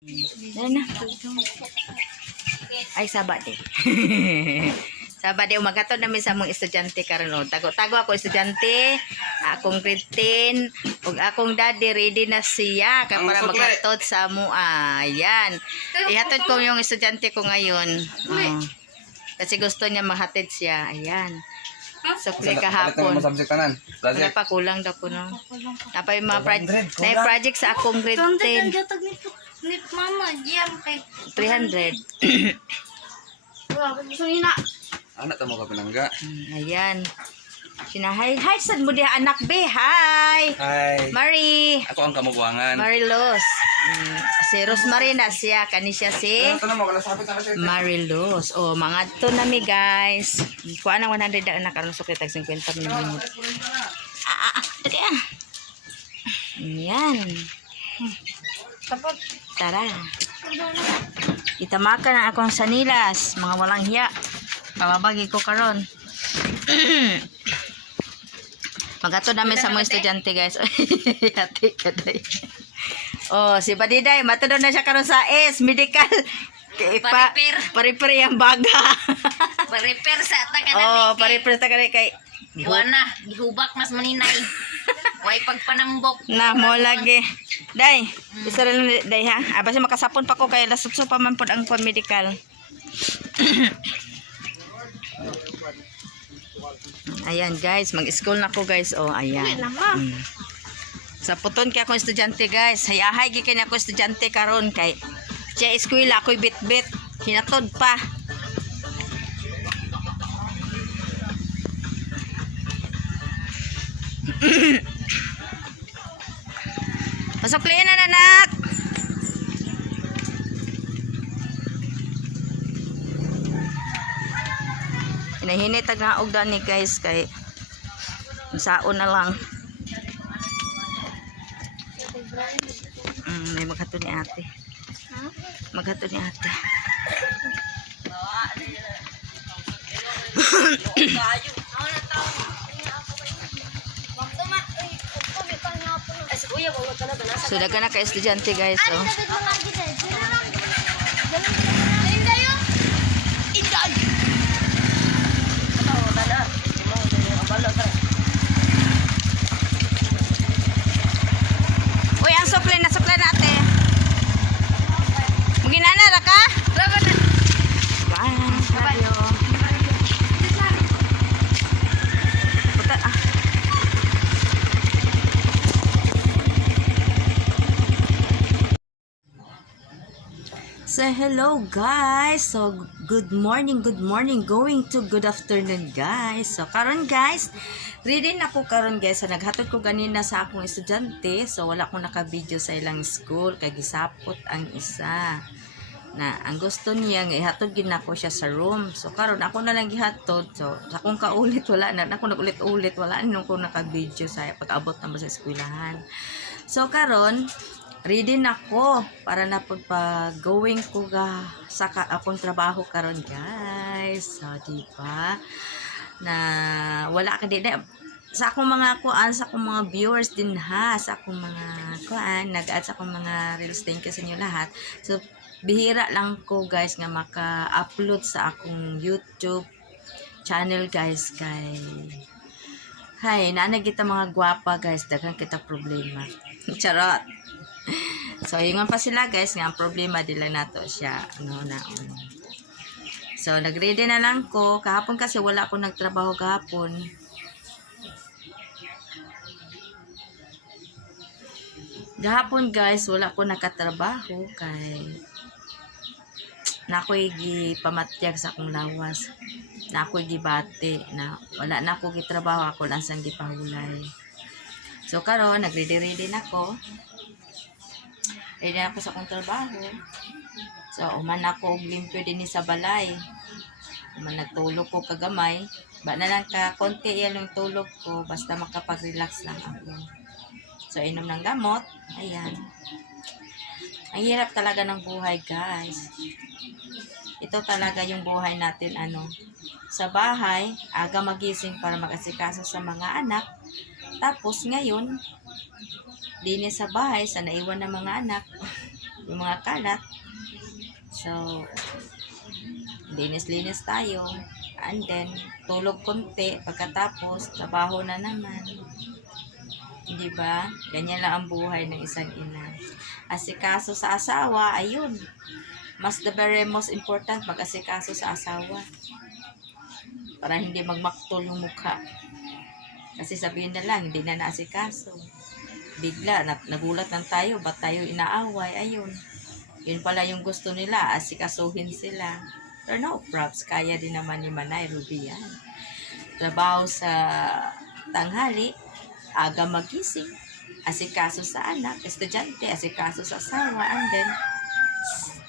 Dahil na. Ay, Sabado. Sabado, umagatod namin sa mga estudyante karon. Tago-tago ako estudyante, akong grade 10, ug akong daddy ready na siya para maghatod sa mua. Ayan. Ihatod ko yung estudyante ko ngayon. Kasi gusto niya mahatid siya. Ayan. Sukli kahapon. Wala pa, kulang daw ko, no? Napa yung mga project sa akong grade 10. Nip mama, diyan kay 300. gusto niya na. Anak tamo ka pinangga. Ayan. Sinahay. Hi, sad mo diha anak be. Hi. Hi. Marie. Ako ang kamugwangan. Marilos. Si Rosemary na siya. Kani siya si Tanong mo kala sapit na kasi. Marilos. Oh, mga to na mi guys. Kuha ng 100 na anak karon sukli tag 50 minutes. Dali ah. Yan. Tapos Tara. Itamakan na akong sanilas. Mga walang hiya. Pababagi ko karon. Magato namin sa mga estudyante guys. Hati ka day. Oh, si Badiday, matudon na siya karon sa S, medical. Pare-pare ang baga. pa-repair sa taga Oh, pare-pare sa kanami kay Iwana, gihubak mas maninay. Way pagpanambok. na mo lagi. Day, isa rin day ha. Basta makasapon pa ko kay lasutso pa man pod ang medical. Ayan guys, mag-school na ko guys. Oh, ayan. Sa puton kay akong estudyante guys. Hayahay gi kay ako estudyante karon kay siya eskwela ako'y bit-bit. Hinatod pa. Pasukliin na anak. Hinahinit tag naog dani guys kay saon na lang. May maghato ni ate. Maghato ni ate. So daga na ka estudyante guys. Oh. Uy, ang sukli na ate. Maginana ra ka? Bye. Love you. Puta, ah. So hello guys. So good morning, going to good afternoon guys. So karon guys, ready na ko karon guys. So naghatod ko ganina sa akong estudyante. So wala ko naka-video sa ilang school kay gisapot ang isa. Na ang gusto niya nga ihatod gid nako siya sa room. So karon ako na lang gihatod. So akong kaulit wala na ako nagulit-ulit wala nung ko naka-video sa pag-abot na sa eskwelahan. So karon ready na ko para na pag-going ko ga sa akong trabaho karon guys. So diba na wala ka din sa akong mga kuan, sa akong mga viewers din ha, sa akong mga kuan, nag-add sa akong mga reels, thank you sa inyo lahat. So bihira lang ko guys nga maka-upload sa akong YouTube channel guys kay hay naana kita mga gwapa guys, daghang kita problema. Charot. So ingon pa sila guys nga ang problema dila nato siya naon. So nagready na lang ko kahapon kasi wala akong nagtrabaho kahapon. Gahapon guys wala ko nakatrabaho kay na ako'y gipamatyag sa akong lawas, na ako'y gibate, na wala na ako gitrabaho, ako lang sang gipahulay. So karon nagready na ko. Ready na ako sa akong trabaho. So uman ako og limpyo din sa balay. Uman nagtulog ko kagamay, ba na lang ka konti yan yung tulog ko basta makapag-relax lang ako. So inom ng gamot, ayan. Ang hirap talaga ng buhay guys. Ito talaga yung buhay natin sa bahay, aga magising para mag-asikaso sa mga anak. Tapos ngayon, dinis sa bahay sa naiwan ng mga anak. yung mga kalat. So, linis-linis tayo. And then, tulog konti. Pagkatapos, trabaho na naman. Di ba? Ganyan lang ang buhay ng isang ina. Asikaso sa asawa, ayun. Mas the very most important, mag-asikaso sa asawa. Para hindi magmaktol yung mukha. Kasi sabihin na lang, hindi na naasikaso. Bigla, nagulat lang tayo, ba't tayo inaaway? Ayun. Yun pala yung gusto nila, asikasuhin sila. Pero no props, kaya din naman ni Manay Ruby yan. Trabaho sa tanghali, aga magising, asikaso sa anak, estudyante, asikaso sa asawa, and then,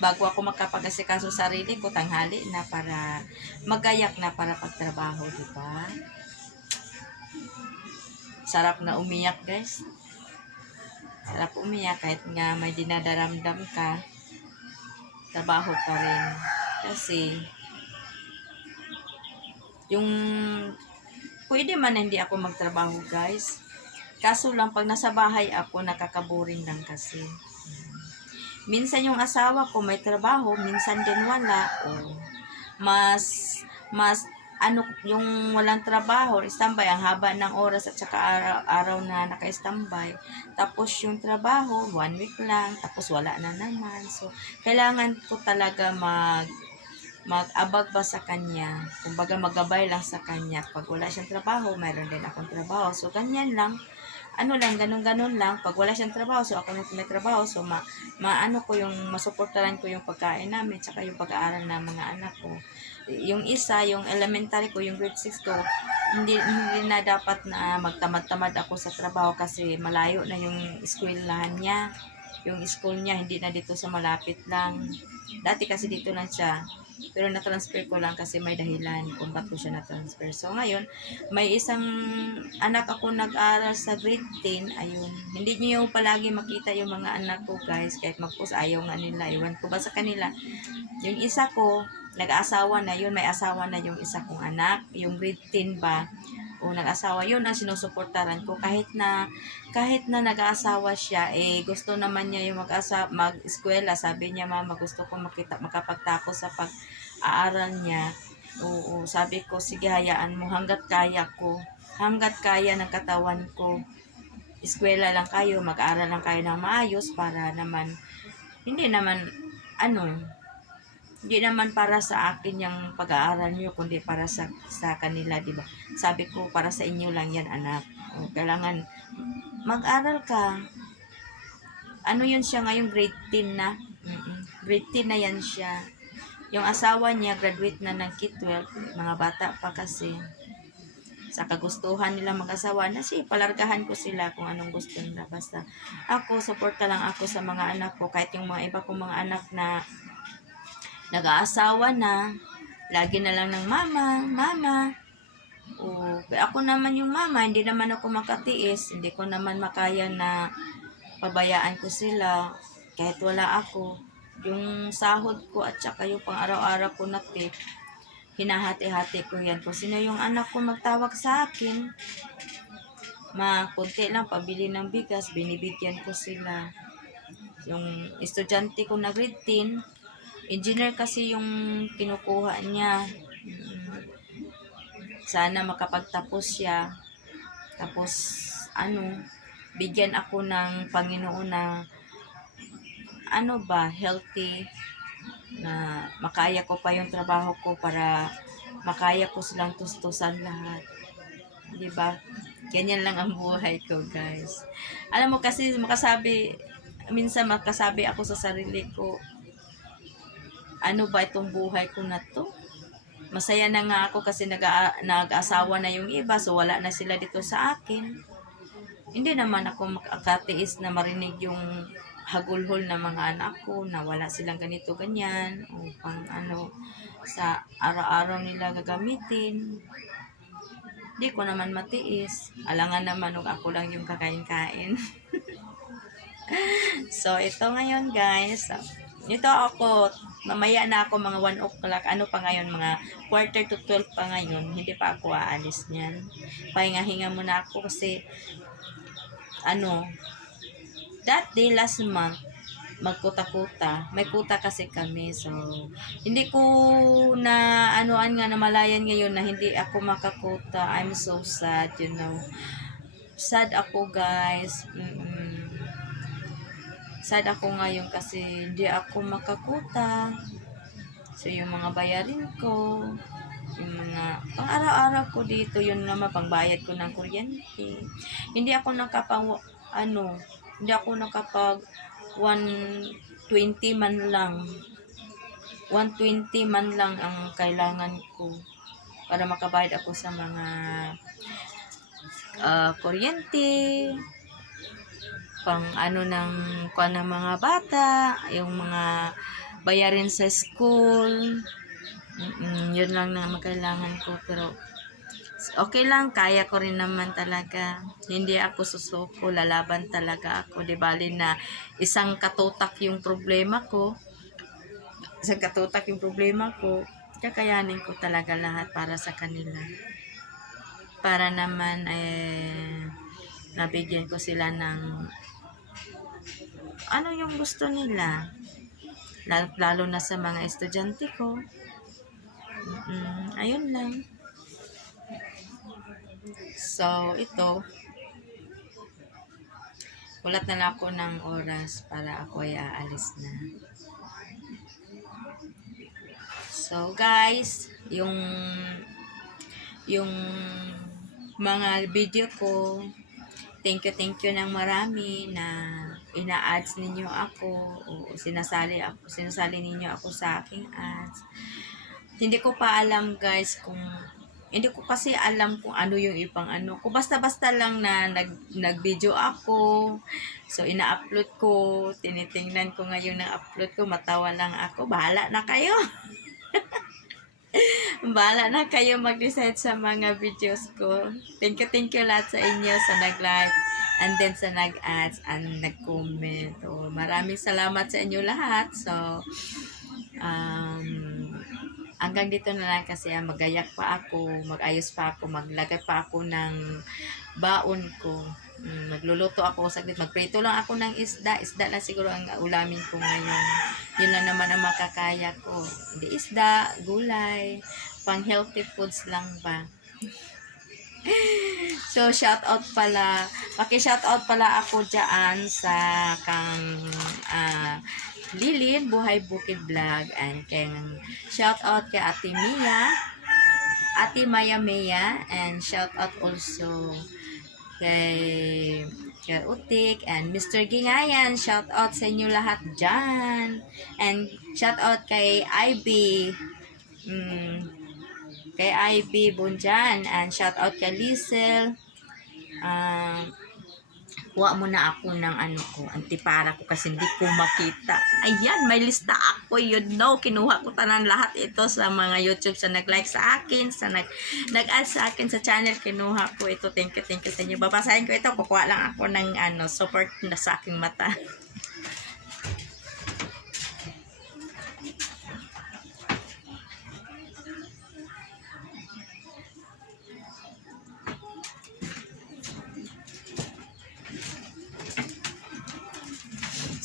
bago ako makapag-asikaso sa sarili ko, tanghali na para magayak na para pagtrabaho, di ba? Sarap na umiyak, guys. Sarap umiyak kahit nga may dinadaramdam ka, trabaho pa rin. Kasi, yung pwede man na hindi ako magtrabaho, guys. Kaso lang, pag nasa bahay ako, nakakaboring lang kasi. Minsan yung asawa ko may trabaho, minsan din wala. O, mas, yung walang trabaho, standby, ang haba ng oras at saka araw na naka-standby. Tapos yung trabaho, 1 week lang, tapos wala na naman. So, kailangan ko talaga mag-abag ba sa kanya. Kumbaga, magabay lang sa kanya. Pag wala siyang trabaho, mayroon din akong trabaho. So, ganyan lang. Ganun-ganun lang. Pag wala siyang trabaho, so ako may trabaho, so ko yung, masuportaran ko yung pagkain namin, tsaka yung pag-aaral ng mga anak ko. Yung isa, yung elementary ko, yung grade 6 ko, hindi na dapat na magtamad-tamad ako sa trabaho kasi malayo na yung eskwelahan niya. Yung school niya, hindi na dito sa malapit lang. Dati kasi dito lang siya. Pero na-transfer ko lang kasi may dahilan kung ba't ko siya na-transfer. So, ngayon, may isang anak ako nag-aral sa grade 10. Ayun. Hindi niyo palagi makita yung mga anak ko, guys. Kahit mag-post, ayaw nga nila. Iwan ko ba sa kanila. Yung isa ko, nag-asawa na yun. May asawa na yung isa kong anak. Yung grade 10 ba? O nag-asawa. Yun ang sinusuportaran ko. Kahit na nag-aasawa siya, gusto naman niya yung mag-eskwela. Sabi niya, mama, gusto ko makapagtapos sa pag-aaral niya. Oo, sabi ko, sige, hayaan mo hanggat kaya ko. Hanggat kaya ng katawan ko. Eskwela lang kayo, mag-aaral lang kayo ng maayos para naman, hindi naman para sa akin yung pag-aaral niyo, kundi para sa kanila, di ba? Sabi ko, para sa inyo lang yan, anak. O, kailangan mag-aral ka. Ano yun siya ngayon? Grade 10 na. Grade 10 na yan siya. Yung asawa niya, graduate na ng K-12. Mga bata pa kasi. Sa kagustuhan nila mag-asawa na palargahan ko sila kung anong gusto nila. Basta ako, suporta lang ako sa mga anak ko. Kahit yung mga iba kong mga anak na nag-aasawa na, lagi na lang ng mama. O, ako naman yung mama, hindi naman ako makatiis, hindi ko naman makaya na pabayaan ko sila kahit wala ako. Yung sahod ko at saka yung pang araw-araw ko na tip, hinahati-hati ko yan. Kung sino yung anak ko magtawag sa akin, kunti lang, pabili ng bigas, binibigyan ko sila. Yung estudyante ko na grade 10, engineer kasi yung kinukuha niya. Sana makapagtapos siya. Tapos, bigyan ako ng Panginoon na, healthy, na makaya ko pa yung trabaho ko para makaya ko silang tustusan lahat. Diba? Ganyan lang ang buhay ko, guys. Alam mo kasi, minsan makasabi ako sa sarili ko, ano ba itong buhay ko na to? Masaya na nga ako kasi nag-asawa na yung iba, so wala na sila dito sa akin. Hindi naman ako makatiis na marinig yung hagulhol ng mga anak ko na wala silang ganito, ganyan, o pang sa araw-araw nila gagamitin. Hindi ko naman matiis. Alangan naman ako lang yung kakain-kain. So, ito ngayon, guys. Ito ako, mamaya na ako mga 1 o'clock. Ano pa ngayon, mga 11:45 pa ngayon. Hindi pa ako aalis niyan. Pahinga-hinga muna ako kasi, that day, last month, magkuta-kuta. May kuta kasi kami. So, hindi ko na anuan nga namalayan ngayon na hindi ako makakuta. I'm so sad, you know. Sad ako, guys. Sad ako ngayon kasi hindi ako makakuta. So, yung mga bayarin ko, yung mga pang araw-araw ko dito, yun naman pangbayad ko ng kuryente. Hindi ako hindi ako nakapag 120 man lang. 120 man lang ang kailangan ko para makabayad ako sa mga kuryente, pang ng mga bata, yung mga bayarin sa school. Yun lang na magkailangan ko, pero okay lang, kaya ko rin naman talaga. Hindi ako susuko, lalaban talaga ako. Di bali na isang katutak yung problema ko. Kakayanin ko talaga lahat para sa kanila. Para naman nabigyan ko sila ng ano yung gusto nila. Lalo na sa mga estudyante ko. Ayun lang. So, ito. Kulat na lang ako ng oras para ako ay aalis na. So, guys, yung mga video ko, thank you ng marami na ina-ads ninyo ako o sinasali ninyo ako sa aking ads. Hindi ko pa alam, guys, hindi ko kasi alam kung ano yung ibang ano ko. Basta-basta lang na nag-video ako. So, ina-upload ko. Tinitingnan ko ngayon ang upload ko. Matawa lang ako. Bahala na kayo. Bahala na kayo mag-decide sa mga videos ko. Thank you lahat sa inyo sa nag-like and then sa nag-ads and nag-comment. Maraming salamat sa inyo lahat. So, hanggang dito na lang kasi magayak pa ako, mag-ayos pa ako, maglagat pa ako ng baon ko. Magluluto ako saglit, magprito lang ako ng isda lang siguro ang ulamin ko ngayon. Yun lang naman ang makakaya ko. Hindi isda, gulay, pang healthy foods lang ba. So, shoutout pala, paki-shoutout pala ako dyan sa kang Lilin Buhay Bukid Vlog, and shoutout kay Ate Maya, and shoutout also kay Utik and Mr. Gingayan. Shoutout sa inyo lahat dyan, and shoutout kay Ivy Bunjan, and shoutout kay Liesel. Kuha mo na ako ng antipara ko kasi hindi ko makita. Ayan, may lista ako. Kinuha ko tanan lahat ito sa mga YouTube sa nag-like sa akin, sa nag-add sa akin sa channel. Kinuha ko ito. Thank you sa inyo. Babasahin ko ito. Kukuha lang ako ng support na sa aking mata.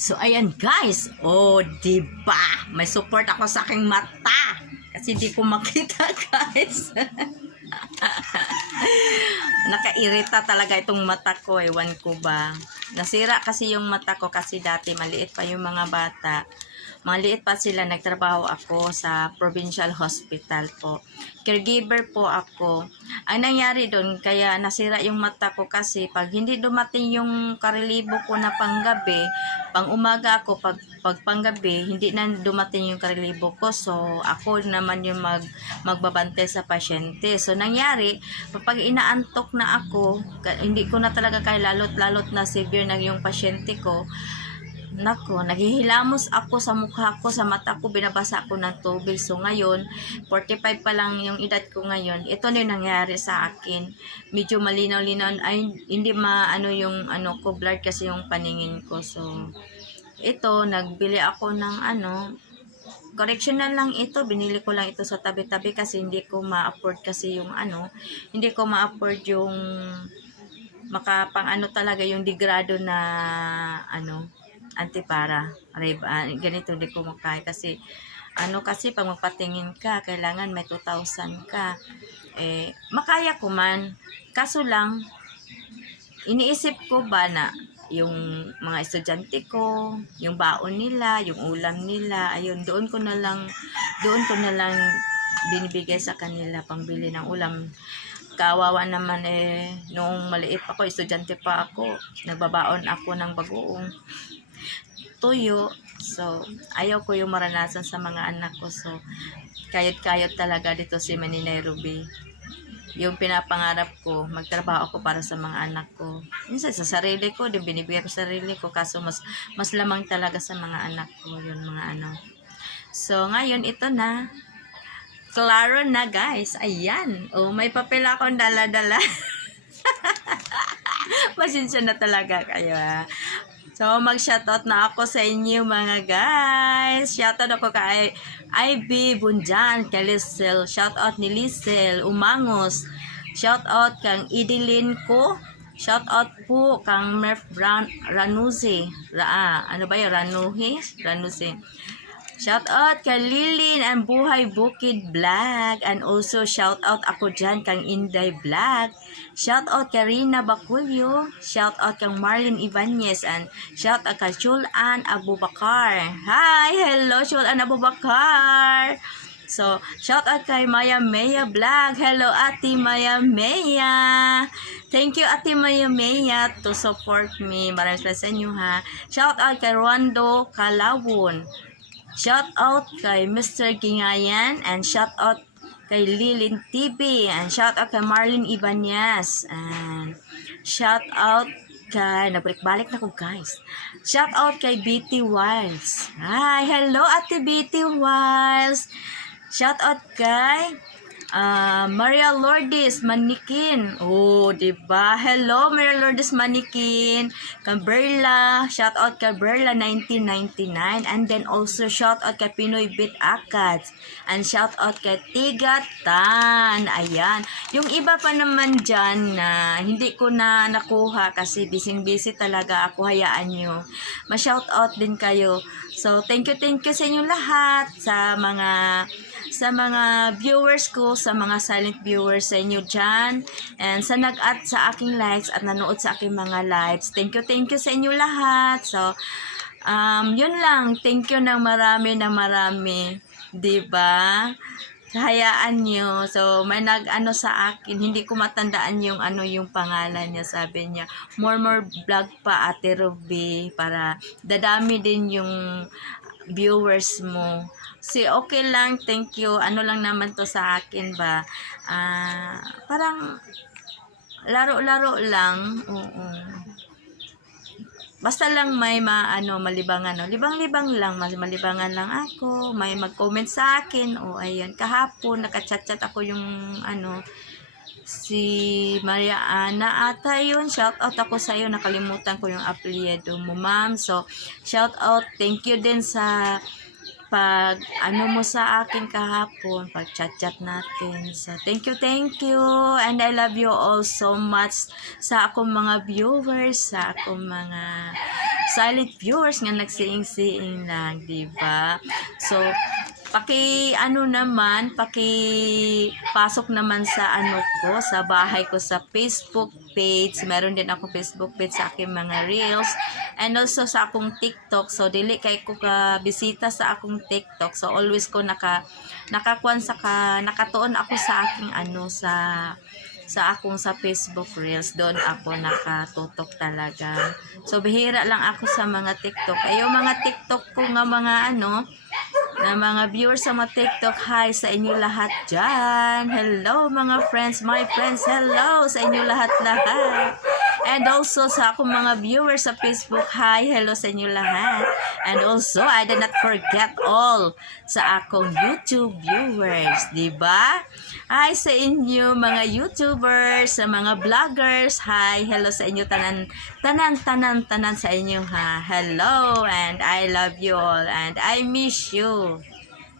So, ayan guys. Diba? May support ako sa aking mata. Kasi di ko makita, guys. Nakairita talaga itong mata ko. Ewan ko ba. Nasira kasi yung mata ko kasi dati maliit pa yung mga bata. Maliit pa sila, nagtrabaho ako sa provincial hospital po. Caregiver po ako. Ang nangyari doon, kaya nasira yung mata ko kasi pag hindi dumating yung karelibo ko na panggabi, pang umaga ako, pag panggabi, hindi na dumating yung karelibo ko. So, ako naman yung magbabante sa pasyente. So, nangyari, pag inaantok na ako, hindi ko na talaga kaya lalot na severe na yung pasyente ko. Nako, naghihilamos ako sa mukha ko, sa mata ko, binabasa ko ng tubig. So ngayon, 45 pa lang yung edad ko ngayon. Ito na yung nangyari sa akin. Medyo malinaw-linaw, ay hindi yung ko, blurred kasi yung paningin ko. So ito, nagbili ako ng correctional lang ito. Binili ko lang ito sa tabi-tabi kasi hindi ko ma-afford kasi yung hindi ko ma-afford yung makapang talaga yung degrado na antipara. Ganito di ko makain kasi kasi pag magpatingin ka, kailangan may 2,000 ka. Makaya ko man. Kaso lang, iniisip ko ba na yung mga estudyante ko, yung baon nila, yung ulam nila, ayun, doon ko na lang binibigay sa kanila pambili ng ulam. Kawawa naman noong maliit pa ako, estudyante pa ako, nagbabaon ako ng bagoong tuyo. So, ayaw ko yung maranasan sa mga anak ko. So, kayot-kayot talaga dito si Manny Ruby. Yung pinapangarap ko, magtrabaho ako para sa mga anak ko. Minsan sa sarili ko, din binibigay ko sa sarili ko. Kaso mas lamang talaga sa mga anak ko. Yun, mga ano. So, ngayon, ito na. Klaro na, guys. Ayan. May papel akong dala-dala. Pasensya na talaga kayo, ha. So, mag-shoutout na ako sa inyo, mga guys. Shoutout ako kay Ivy Bunjan, kay Lisel. Shoutout ni Lisel Umangos. Shoutout kang Idilin ko. Shoutout po kang Merf Ranuzi. Ano ba yun? Ranuzi. Shoutout kay Lilin and Buhay Bukid Vlog. And also shoutout ako dyan kang Inday Vlog. Shoutout kay Rina Baculio. Shoutout kang Marlene Ibanez. And shoutout kay Chulan Abubakar. Hi! Hello, Chulan Abubakar! So, shoutout kay Maya Maya Vlog. Hello, Ate Maya Maya. Thank you, Ate Maya Maya, to support me. Maraming salamat sa inyo, ha. Shoutout kay Rondo Calawon. Shout out kay Mr. Gingayan and shout out kay Lilin TV and shout out kay Marlene Ibanez and shout out kay nabalik-balik na ko, guys. Shout out kay BT Wiles. Hi, hello Ate BT Wiles. Shout out kay Maria Lourdes Manikin. Diba? Hello, Maria Lourdes Manikin. Kay Berla. Shout out kay Berla 1999. And then also shout out kay Pinoy Beat Akats. And shout out kay Tigatan. Ayan. Yung iba pa naman dyan na hindi ko na nakuha kasi busy talaga ako. Hayaan nyo. Ma-shout out din kayo. So, thank you sa inyo lahat. Sa mga viewers ko, sa mga silent viewers sa inyo dyan, and sa nag-add sa aking likes at nanood sa aking mga lives. Thank you sa inyo lahat. So, yun lang. Thank you ng marami. Diba? Hayaan nyo. So, may nag-ano sa akin. Hindi ko matandaan yung pangalan niya. Sabi niya, more vlog pa, Ate Ruby, para dadami din yung viewers mo. Okay lang, thank you. Ano lang naman to sa akin ba? Parang laro-laro lang. Oo. Basta lang may malibangan. Libang-libang lang. Malibangan lang ako. May mag-comment sa akin. Ayan. Kahapon, nakachat-chat ako yung si Maria Ana ata yun. Shout out ako sa iyo. Nakalimutan ko yung apelyido mo, ma'am. So, shout out. Thank you din sa pag mo sa akin kahapon, pag chat natin. So, thank you. And I love you all so much sa akong mga viewers, sa akong mga silent viewers nga nagsiing-siing lang, diba? So, pasok naman sa sa bahay ko sa Facebook page. Meron din ako Facebook page sa aking mga reels and also sa akong TikTok. So dili kay ko ka bisita sa akong TikTok. So always ko nakatuon ako sa aking sa Facebook reels. Doon ako nakatutok talaga. So bihira lang ako sa mga TikTok. Yung mga TikTok ko nga na mga viewers sa mga TikTok, hi sa inyo lahat dyan. Hello mga friends, my friends, hello sa inyo lahat. And also sa akong mga viewers sa Facebook, hi, hello sa inyo lahat. And also, I did not forget all sa akong YouTube viewers, diba? Hi sa inyo mga YouTubers, sa mga vloggers, hi, hello sa inyo tanan sa inyo, ha. Hello, and I love you all, and I miss you.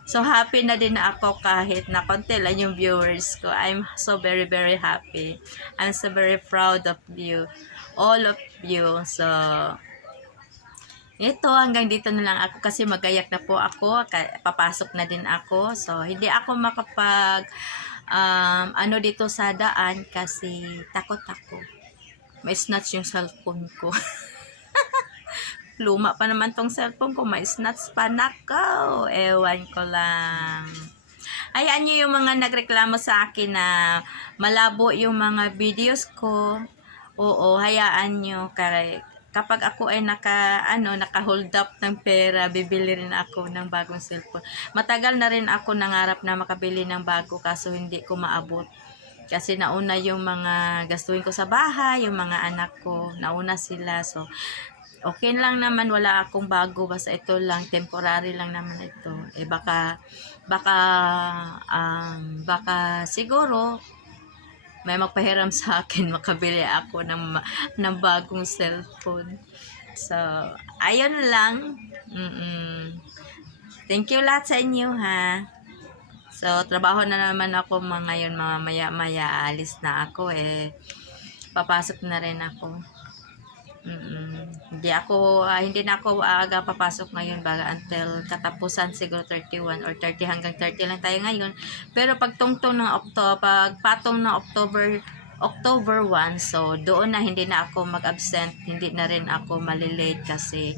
So, happy na din ako kahit na konti lang yung viewers ko. I'm so very, very happy. I'm so very proud of you. All of you. So, ito, hanggang dito na lang ako kasi magayak na po ako. Papasok na din ako. So, hindi ako makapag ano dito sa daan kasi takot ako. May snatch yung cellphone ko. Luma pa naman tong cellphone ko. May snatch pa nako. Ewan ko lang. Hayaan nyo yung mga nagreklamo sa akin na malabo yung mga videos ko. Oo, hayaan nyo. Kapag ako ay naka-hold up ng pera, bibili rin ako ng bagong cellphone. Matagal na rin ako nangarap na makabili ng bago kaso hindi ko maabot. Kasi nauna yung mga gastuin ko sa bahay, yung mga anak ko, nauna sila. So, okay lang naman, wala akong bago. Basta ito lang, temporary lang naman ito. Baka siguro, may magpahiram sa akin, makabili ako ng bagong cellphone. So, ayun lang. Thank you lahat sa inyo, ha. So, trabaho na naman ako ngayon, mga maya-maya, alis na ako, papasok na rin ako. Hindi na ako aga papasok ngayon baga until katapusan siguro 31 or 30 hanggang 30 lang tayo ngayon. Pero pag patong ng October 1, so doon na hindi na ako mag-absent, hindi na rin ako malilate kasi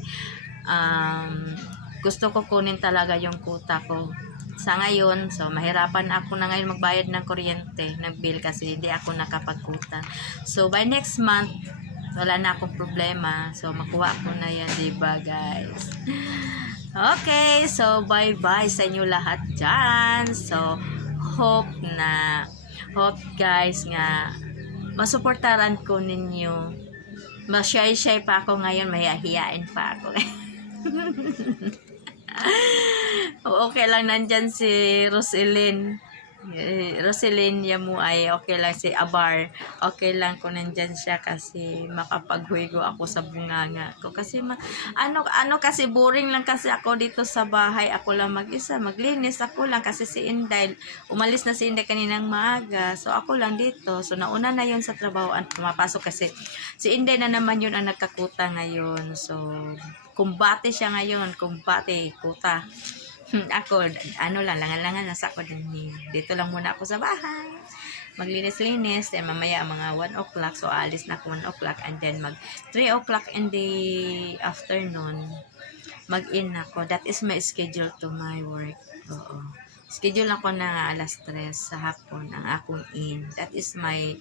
gusto ko kunin talaga yung quota ko. Sa ngayon, so mahirapan ako na ngayon magbayad ng kuryente, ng bill kasi hindi ako nakapagkuta. So by next month, wala na akong problema. So, makuha ko na yan, diba, guys? Okay, so, bye-bye sa inyo lahat dyan. So, hope, guys, nga, masuportaran ko ninyo. Mashy-shy pa ako ngayon, mahihiyain pa ako. Okay lang, nandyan si Roselyn Yamu ay okay lang, si Abar okay lang kung nandyan siya kasi makapaghuigo ako sa bunganga ko kasi kasi boring lang kasi ako dito sa bahay, ako lang mag-isa, maglinis ako lang kasi si Inday umalis na, si Inday kaninang maaga, so ako lang dito, so nauna na yun sa trabaho at pumapasok kasi si Inday na naman yun ang nagkakuta ngayon, so kumbate siya ngayon, kuta. Ako, langan-langan nasa ako din. Dito lang muna ako sa bahay. Maglinis-linis. Then mamaya mga 1 o'clock. So, alis na ako 1 o'clock. And then mag 3 o'clock in the afternoon, mag-in ako. That is my schedule to my work. Oo. Schedule ako na alas 3 sa hapon ang akong in. That is my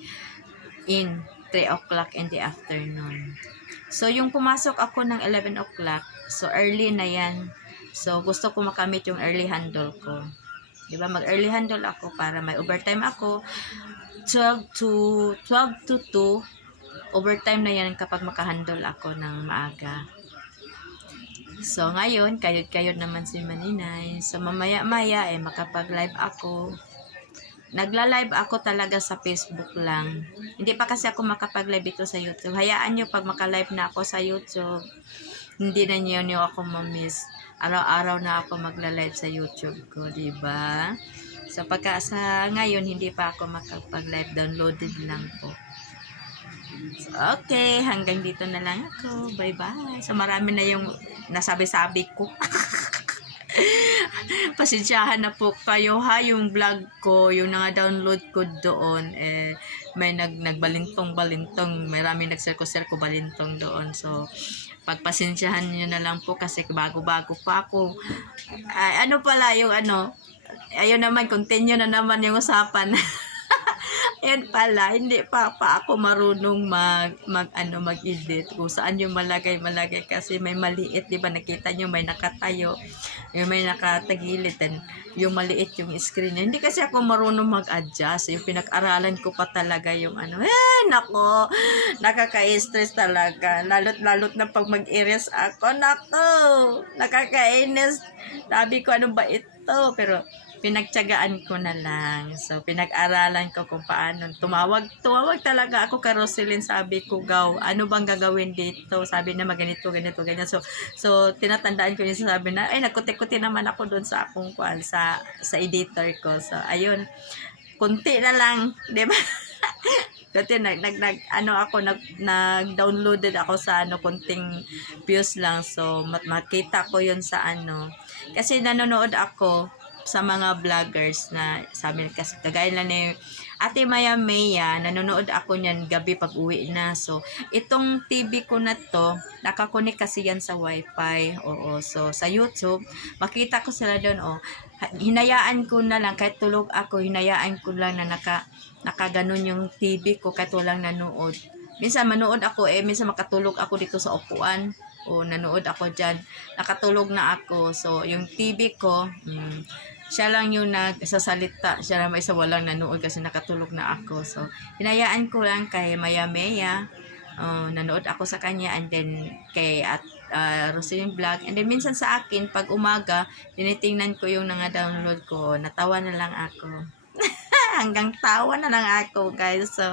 in 3 o'clock in the afternoon. So, yung pumasok ako ng 11 o'clock, so early na yan. So, gusto ko makamit yung early handle ko. Diba? Mag-early handle ako para may overtime ako. 12 to 2, overtime na yan kapag makahandle ako ng maaga. So, ngayon, kayod-kayod naman si Maninay. So, mamaya-maya, makapag-live ako. Nagla-live ako talaga sa Facebook lang. Hindi pa kasi ako makapag-live ito sa YouTube. Hayaan nyo, pag maka-live na ako sa YouTube, hindi na nyo ako ma-miss. Araw-araw na ako magla-live sa YouTube ko, diba? So, sa ngayon, hindi pa ako makapag-live. Downloaded lang po. So, okay, hanggang dito na lang ako. Bye-bye. So, marami na yung nasabi-sabi ko. Pasensyahan na po kayo, ha, yung vlog ko, yung download ko doon, may nagbalintong-balintong, marami nagserko-serko balintong doon. So, pagpasensyahan niyo na lang po kasi bago-bago pa ako. Ayun naman, continue na naman yung usapan. Ayun pala, hindi pa ako marunong mag-edit. Kung saan yung malagay kasi may maliit, di ba? Nakita nyo, may nakatayo, may nakatagilid, and yung maliit yung screen niya. Hindi kasi ako marunong mag-adjust. Yung pinag-aralan ko pa talaga yung nako, nakaka-stress talaga. Lalot na pag mag-erase ako, nako, nakakainis. Sabi ko, ano ba ito? Pero, pinagtiyagaan ko na lang. So, pinag-aralan ko kung paano. Tumawag talaga ako kay Roselyn. Sabi ko, ano bang gagawin dito? Sabi na ganito, ganyan. So, tinatandaan ko niya. Sabi na, nagkuti-kuti naman ako doon sa akong sa editor ko. So, ayun. Kunti na lang. Diba? Kasi nag-downloaded ako sa konting views lang. So, makita ko yun sa Kasi nanonood ako sa mga vloggers na sabi kasi kagaya na ni Ate Maya Maya, nanonood ako niyan gabi pag uwi na. So, itong TV ko na to, nakakonek kasi yan sa wifi. Oo, so sa YouTube, makita ko sila doon. Hinayaan ko na lang, kahit tulog ako, hinayaan ko lang na nakaganon yung TV ko kahit walang nanood. Minsan manood ako minsan makatulog ako dito sa upuan. Nanood ako dyan. Nakatulog na ako. So, yung TV ko, siya lang yung nagsasalita. Siya lang isa walang nanood kasi nakatulog na ako. So, hinayaan ko lang kay Maya Maya. Nanood ako sa kanya and then kay Roselyn Vlog. And then minsan sa akin, pag umaga, tinitingnan ko yung download ko. Natawa na lang ako. Hanggang tawa na lang ako, guys. So,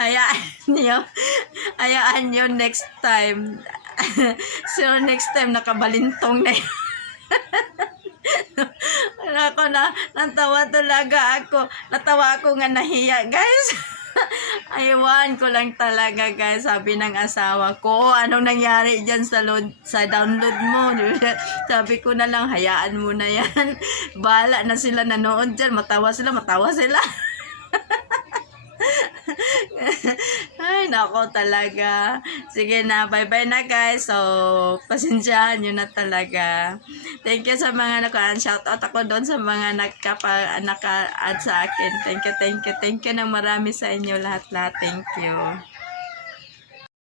hayaan nyo next time. So, next time, nakabalintong na yun. Natawa talaga ako. Natawa ako nga nahiya, guys. Aywan ko lang talaga, guys. Sabi ng asawa ko, anong nangyari dyan sa download mo? Sabi ko na lang, hayaan mo na yan. Bahala na sila nanood dyan. Matawa sila. Ay, nako talaga. Sige na, bye-bye na, guys. So, pasensyahan nyo na talaga. Thank you sa mga shoutout ako doon sa mga naka-add sa akin. Thank you ng marami sa inyo lahat. Thank you.